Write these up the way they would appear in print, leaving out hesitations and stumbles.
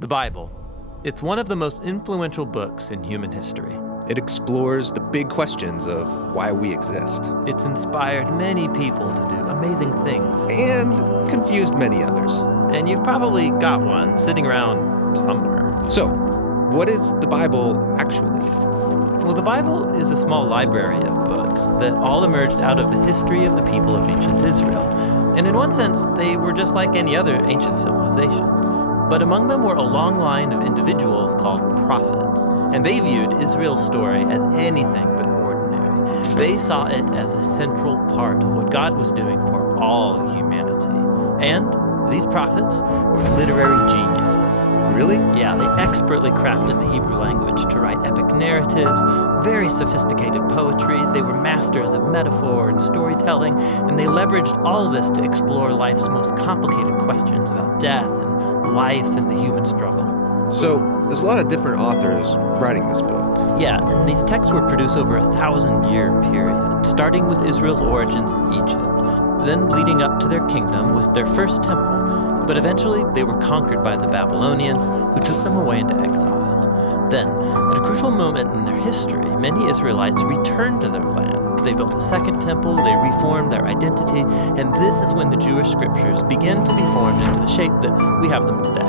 The Bible. It's one of the most influential books in human history. It explores the big questions of why we exist. It's inspired many people to do amazing things. And confused many others. And you've probably got one sitting around somewhere. So, what is the Bible actually? Well, the Bible is a small library of books that all emerged out of the history of the people of ancient Israel. And in one sense, they were just like any other ancient civilization. But among them were a long line of individuals called prophets, and they viewed Israel's story as anything but ordinary. They saw it as a central part of what God was doing for all humanity. And these prophets were literary geniuses. Really? Yeah, they expertly crafted the Hebrew language to write epic narratives, very sophisticated poetry. They were masters of metaphor and storytelling, and they leveraged all of this to explore life's most complicated questions about death and life and the human struggle. So, there's a lot of different authors writing this book. Yeah, and these texts were produced over a 1,000-year period, starting with Israel's origins in Egypt, then leading up to their kingdom with their first temple. But eventually, they were conquered by the Babylonians, who took them away into exile. Then, at a crucial moment in their history, many Israelites returned to their land. They built a second temple, they reformed their identity, and this is when the Jewish scriptures began to be formed into the shape that we have them today.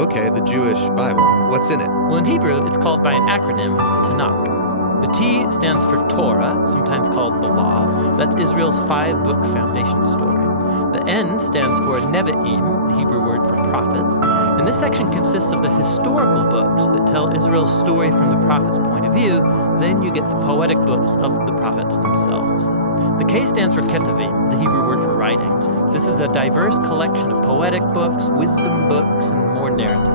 Okay, the Jewish Bible. What's in it? Well, in Hebrew, it's called by an acronym, Tanakh. The T stands for Torah, sometimes called the Law. That's Israel's 5-book foundation story. The N stands for Nevi'im, the Hebrew word for prophets. And this section consists of the historical books that tell Israel's story from the prophet's point of view. Then you get the poetic books of the prophets themselves. The K stands for Ketuvim, the Hebrew word for writings. This is a diverse collection of poetic books, wisdom books, and more narrative.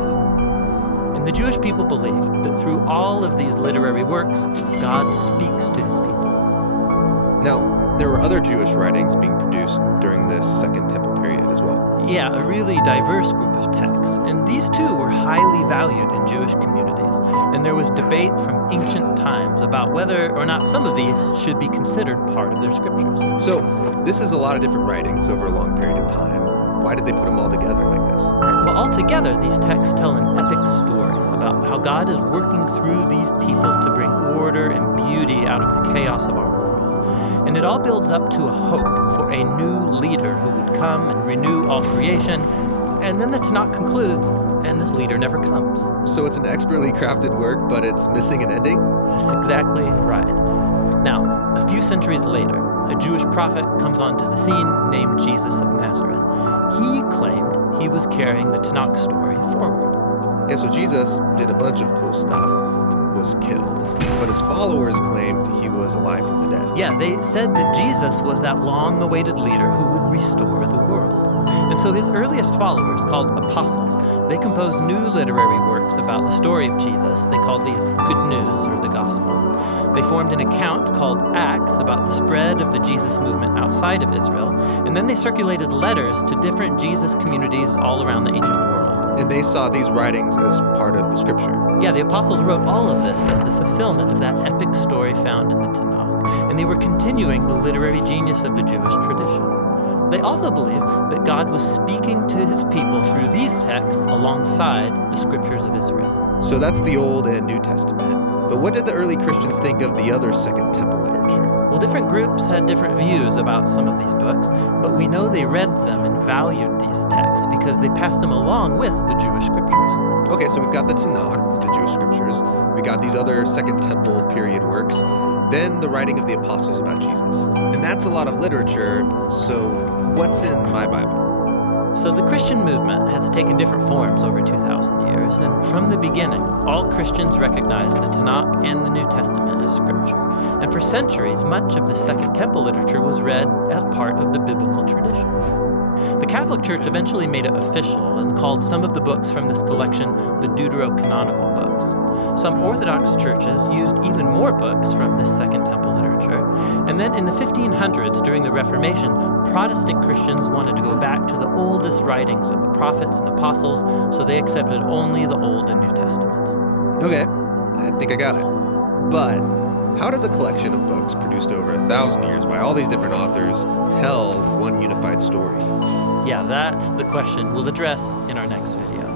And the Jewish people believe that through all of these literary works, God speaks to his people. Now, there were other Jewish writings being produced during this Second Temple period as well. Yeah, a really diverse group of texts, and these too were highly valued in Jewish communities, and there was debate from ancient times about whether or not some of these should be considered part of their scriptures. So, this is a lot of different writings over a long period of time. Why did they put them all together like this? Well, altogether, these texts tell an epic story about how God is working through these people to bring order and beauty out of the chaos of our world. And it all builds up to a hope for a new leader who would come and renew all creation. And then the Tanakh concludes, and this leader never comes. So it's an expertly crafted work, but it's missing an ending? That's exactly right. Now, a few centuries later, a Jewish prophet comes onto the scene named Jesus of Nazareth. He claimed he was carrying the Tanakh story forward. Yeah, so Jesus did a bunch of cool stuff, was killed, but his followers claimed he was alive from the dead. Yeah, they said that Jesus was that long-awaited leader who would restore the world. And so his earliest followers, called apostles, they composed new literary works about the story of Jesus. They called these Good News, or the Gospel. They formed an account called Acts about the spread of the Jesus movement outside of Israel, and then they circulated letters to different Jesus communities all around the ancient world. And they saw these writings as part of the scripture. Yeah, the apostles wrote all of this as the fulfillment of that epic story found in the Tanakh, and they were continuing the literary genius of the Jewish tradition. They also believed that God was speaking to his people through these texts alongside the scriptures of Israel. So that's the Old and New Testament. But what did the early Christians think of the other Second Temple literature? Well, different groups had different views about some of these books, but we know they read them and valued these texts because they passed them along with the Jewish scriptures. Okay, so we've got the Tanakh, the Jewish scriptures. We got these other Second Temple period works. Then the writing of the apostles about Jesus. And that's a lot of literature, so what's in my Bible? So the Christian movement has taken different forms over 2,000 years, and from the beginning, all Christians recognized the Tanakh and the New Testament as scripture. And for centuries, much of the Second Temple literature was read as part of the biblical tradition. The Catholic Church eventually made it official and called some of the books from this collection the Deuterocanonical books. Some Orthodox churches used even more books from this Second Temple literature. And then in the 1500s, during the Reformation, Protestant Christians wanted to go back to the oldest writings of the prophets and apostles, so they accepted only the Old and New Testaments. Okay, I think I got it. But how does a collection of books produced over 1,000 years by all these different authors tell one unified story? Yeah, that's the question we'll address in our next video.